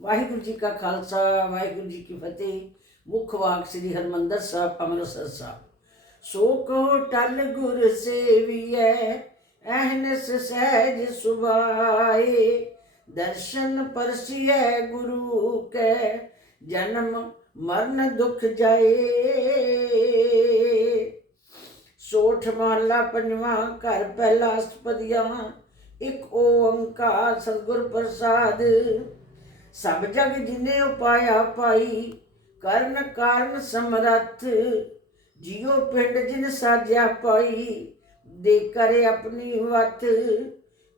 ਵਾਹਿਗੁਰੂ ਜੀ ਕਾ ਖਾਲਸਾ, ਵਾਹਿਗੁਰੂ ਜੀ ਕੀ ਫਤਿਹ। ਮੁੱਖ ਵਾਕ ਸ੍ਰੀ ਹਰਮੰਦਰ ਸਾਹਿਬ ਅੰਮ੍ਰਿਤਸਰ ਸਾਹਿਬ। ਸੋ ਕੋ ਟਲ ਗੁਰ ਸੇਵੀਐ ਅਹਨਸ ਸਹਿਜ ਸੁਭਾਏ। ਦਰਸ਼ਨ ਪਰਸੀਐ ਗੁਰੂ ਕੈ, ਜਨਮ ਮਰਨ ਦੁਖ ਜਾਏ। ਸੋਠ ਮਹਲਾ ਪੰਜਵਾਂ, ਘਰ ਪਹਿਲਾ ਅਸਪਦੀਆਂ ਇੱਕ ਓੰਕਾਰ ਸਤਿਗੁਰ ਪ੍ਰਸਾਦ। ਸਭ ਜਗ ਜਿਨੇ ਉਪਾਇਆ ਪਾਈ, ਕਰਨ ਕਾਰਨ ਸਮਰੱਥ, ਜਿਉ ਪਿੰਡ ਜਿਨ ਸਾਜਿਆ ਪਾਈ, ਦੇ ਕਰੇ ਆਪਣੀ ਵਤ,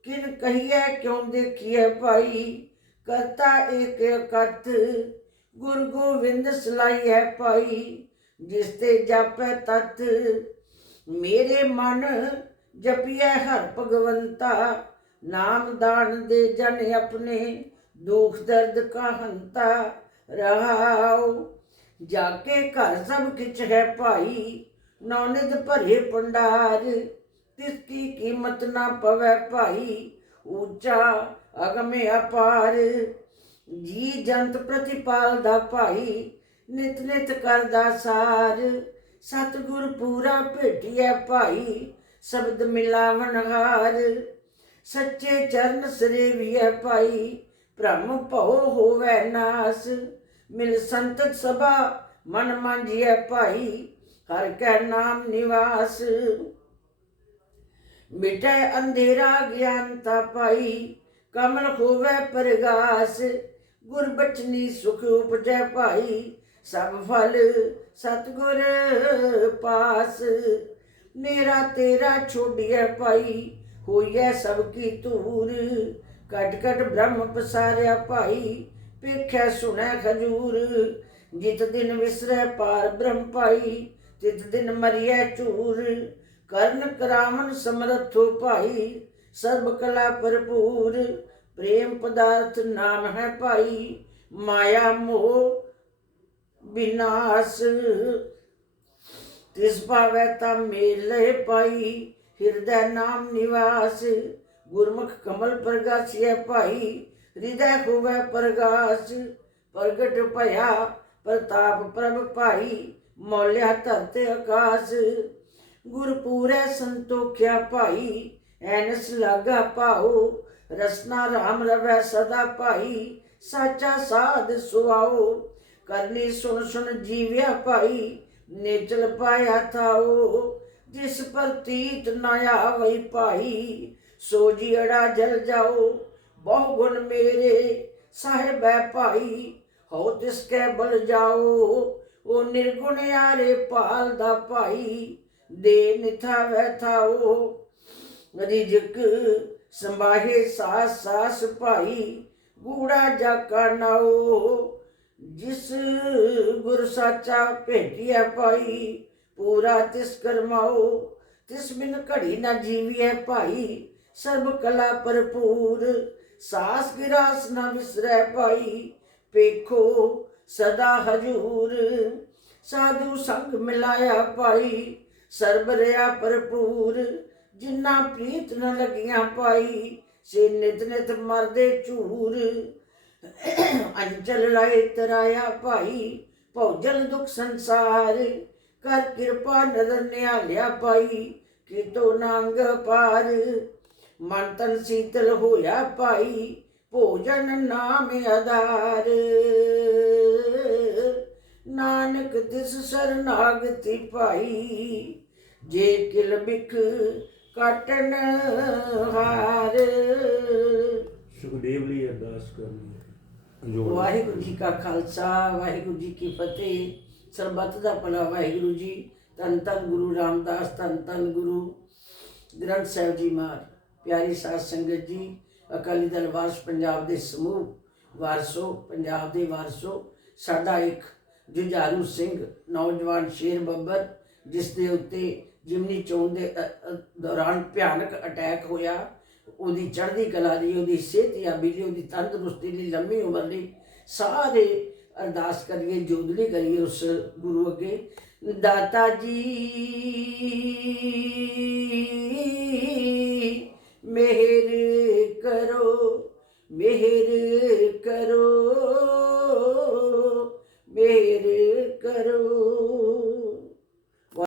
ਕਿਨ ਕਹੀਐ ਕਿਉ ਦੇਖੀਐ ਪਾਈ, ਕਰਤਾ ਏਕ ਇਕਤ ਗੁਰ ਗੋਬਿੰਦ ਸਲਾਈਐ ਪਾਈ, ਜਿਸ ਤੇ ਜਪੈ ਤਤ, ਮੇਰੇ ਮਨ ਜਪਿਐ ਹਰ ਭਗਵੰਤਾ, ਨਾਮ ਦਾਨ ਦੇ ਜਨ ਆਪਣੇ ਦੁਖ ਦਰਦ ਕਾ ਹੰਤਾ ਰਹਾਉ। ਜਾ ਘਰ ਸਭ ਕਿਛ ਹੈ ਭਾਈ ਨੌਨਿਦ ਭਰੇ ਭੰਡਾਰ। ਤਿਸ ਕੀ ਕੀਮਤ ਨਾ ਪਵੇ ਭਾਈ ਉੱਚਾ ਅਗਮੇ ਅਪਾਰ। ਜੀ ਜੰਤ ਪ੍ਰਤਿਪਾਲ ਦਾ ਭਾਈ, ਨਿਤ ਨਿਤ ਕਰਦਾ ਸਾਰ। ਸਤਿਗੁਰ ਪੂਰਾ ਭੇਟਿਐ ਭਾਈ, ਸ਼ਬਦ ਮਿਲਾਵਣਹਾਰ ਸੱਚੇ ਚਰਨ ਸਰੇਵੀਐ ਭਾਈ ਭ੍ਰਮ ਭਉ ਹੋਵੇ ਨਾਸ। ਮਿਲ ਸੰਤਤ ਸਭਾ, ਮਨ ਮੰਝਿਐ ਭਾਈ, ਹਰ ਕੈ ਨਾਮ ਨਿਵਾਸ। ਮਿਟੈ ਅੰਧੇਰਾ ਗਿਆਨਤਾ ਪਾਈ ਕਮਲ ਹੋਵੇ ਪ੍ਰਗਾਸ। ਗੁਰ ਬਚਨੀ ਸੁਖ ਉਪਜੈ ਭਾਈ, ਸਭ ਫਲ ਸਤਗੁਰ ਪਾਸ। ਮੇਰਾ ਤੇਰਾ ਛੋੜਿਐ ਭਾਈ, ਹੋਈਐ ਸਭ ਕੀ ਧੂਰ। ਕਟ ਕਟ ਬ੍ਰਹਮ ਪਸਾਰਿਆ ਭਾਈ ਵੇਖੈ ਸੁਣੈ ਖਜੂਰ। ਜਿਤ ਦਿਨ ਵਿਸਰੈ ਪਾਰ ਬ੍ਰਹਮ ਭਾਈ, ਤਿਤ ਦਿਨ ਮਰੀਐ ਚੂਰ ਕਰਨ ਕਰਾਵਨ ਸਮਰਥੋ ਭਾਈ, ਸਰਬ ਕਲਾ ਭਰਪੂਰ। ਪ੍ਰੇਮ ਪਦਾਰਥ ਨਾਮ ਹੈ ਭਾਈ, ਮਾਇਆ ਮੋਹ ਵਿਨਾਸ਼ ਤਿਸ ਭਾਵੈ ਤਾ ਮੇਲੇ ਪਾਈ ਹਿਰਦੈ ਨਾਮ ਨਿਵਾਸ। ਗੁਰਮੁਖ ਕਮਲ ਪ੍ਰਗਾਸਿਐ ਭਾਈ, ਹਿਰਦੈ ਹੋਵੇ ਪ੍ਰਗਾਸ। ਪ੍ਰਗਟ ਭਇਆ ਪ੍ਰਤਾਪ ਪ੍ਰਭ ਭਾਈ, ਮੌਲਿਆ ਧਰਤੇ ਆਕਾਸ। ਗੁਰ ਸੰਤੋਖਿਆ ਭਾਈ, ਐਨਸ ਲਾਗਾ ਪਾਓ ਰਸਨਾ ਰਾਮ ਰਵੈ ਸਦਾ ਭਾਈ, ਸਾਚਾ ਸਾਧ ਸੁਆਓ ਕਰਨੀ ਸੁਣ ਸੁਣ ਜੀਵਿਆ ਭਾਈ, ਨੇਚਲ ਪਾਇਆ ਥਾਓ ਜਿਸ ਪ੍ਰਤੀਤ ਨਾ ਆਵਈ ਭਾਈ ਸੋ ਜੀੜਾ ਜਲ ਜਾਓ, ਬਹੁ ਗੁਣ ਮੇਰੇ। ਸਾਹਿਬੈ ਭਾਈ ਹੋ ਤਿਸ ਕੈ ਬਲ ਜਾਓ। ਉਹ ਨਿਰਗੁਣ ਯਾਰੇ ਪਾਲ ਦਾ ਭਾਈ, ਦੇ ਨਿਥਾ ਵੈਥਾਓ ਰਿਜਕ ਸੰਭਾਹੇ ਸਾਸ ਸਾਸ ਭਾਈ, ਗੂੜਾ ਜਾਕਾ ਨਾਓ। ਜਿਸ ਗੁਰ ਸਾਚਾ ਭੇਟਿਆ ਪਾਈ ਪੂਰਾ ਤਿਸ ਕਰਮਾਓ। ਤਿਸ ਬਿਨ ਘੜੀ ਨਾ ਜੀਵੀਐ ਭਾਈ ਸਰਬ ਕਲਾ ਭਰਪੂਰ। ਸਾਸ ਗਿਰਾਸ ਨਾ ਵਿਸਰੈ ਭਾਈ ਪੇਖੋ ਸਦਾ ਹਜੂਰ। ਸਾਧੂ ਸੰਗ ਮਿਲਾਇਆ ਭਾਈ, ਸਰਬ ਰਿਆ ਭਰਪੂਰ। ਜਿੰਨਾ ਪ੍ਰੀਤ ਨ ਲਗੀਆਂ ਪਾਈ ਸੇ ਨਿਤ ਨਿਤ ਮਰਦੇ ਝੂਰ। ਅੰਚਲ ਲਾਏ ਤਰਾਇਆ ਭਾਈ, ਭੌਜਲ ਦੁਖ ਸੰਸਾਰ। ਕਰ ਕਿਰਪਾ ਨਦਰ ਨਿਆਲਿਆ ਪਾਈ ਕੀਤੋ ਨਾਂਗ ਪਾਰ ਮਨ ਤਨ ਸੀਤਲ ਹੋਇਆ ਪਾਈ ਭੋਜਨ ਨਾਮ ਆਧਾਰ। ਨਾਨਕ ਦਿਸ ਸਰਨਾਗਤੀ ਪਾਈ ਜੇ ਕਿਲ ਬਿਖ ਕਟਨ ਹਾਰ। ਸੁਖਦੇਵ ਲਈ ਅਰਦਾਸ ਕਰਨੀ ਵਾਹਿਗੁਰੂ ਜੀ ਕਾ ਖਾਲਸਾ ਵਾਹਿਗੁਰੂ ਜੀ ਕੀ ਫਤਿਹ। ਸਰਬੱਤ ਦਾ ਭਲਾ ਵਾਹਿਗੁਰੂ ਜੀ। ਧੰਨ ਧੰਨ ਗੁਰੂ ਰਾਮਦਾਸ ਧੰਨ ਧੰਨ ਗੁਰੂ ਗ੍ਰੰਥ ਸਾਹਿਬ ਜੀ ਮਹਾਰ ਪਿਆਰੀ ਸਾਧ ਸੰਗਤ ਜੀ, ਅਕਾਲੀ ਦਲ ਵਾਰਸ ਪੰਜਾਬ ਦੇ ਸਮੂਹ ਵਾਰਸੋ, ਪੰਜਾਬ ਦੇ ਵਾਰਸੋ, ਸਾਡਾ ਇੱਕ ਜੁਝਾਰੂ ਸਿੰਘ, ਨੌਜਵਾਨ ਸ਼ੇਰ ਬੱਬਰ ਜਿਸ ਦੇ ਉੱਤੇ ਜਿਮਨੀ ਚੋਣ ਦੇ ਦੌਰਾਨ ਭਿਆਨਕ ਅਟੈਕ ਹੋਇਆ। ਉਹਦੀ ਚੜ੍ਹਦੀ ਕਲਾ ਲਈ ਉਹਦੀ ਸਿਹਤਯਾਬੀ ਲਈ ਉਹਦੀ ਤੰਦਰੁਸਤੀ ਲਈ ਲੰਮੀ ਉਮਰ ਲਈ ਸਾਰੇ ਅਰਦਾਸ ਕਰੀਏ ਜੋਦਲੀ ਕਰੀਏ ਉਸ ਗੁਰੂ ਅੱਗੇ। ਦਾਤਾ ਜੀ ਮਿਹਰ ਕਰੋ ਮਿਹਰ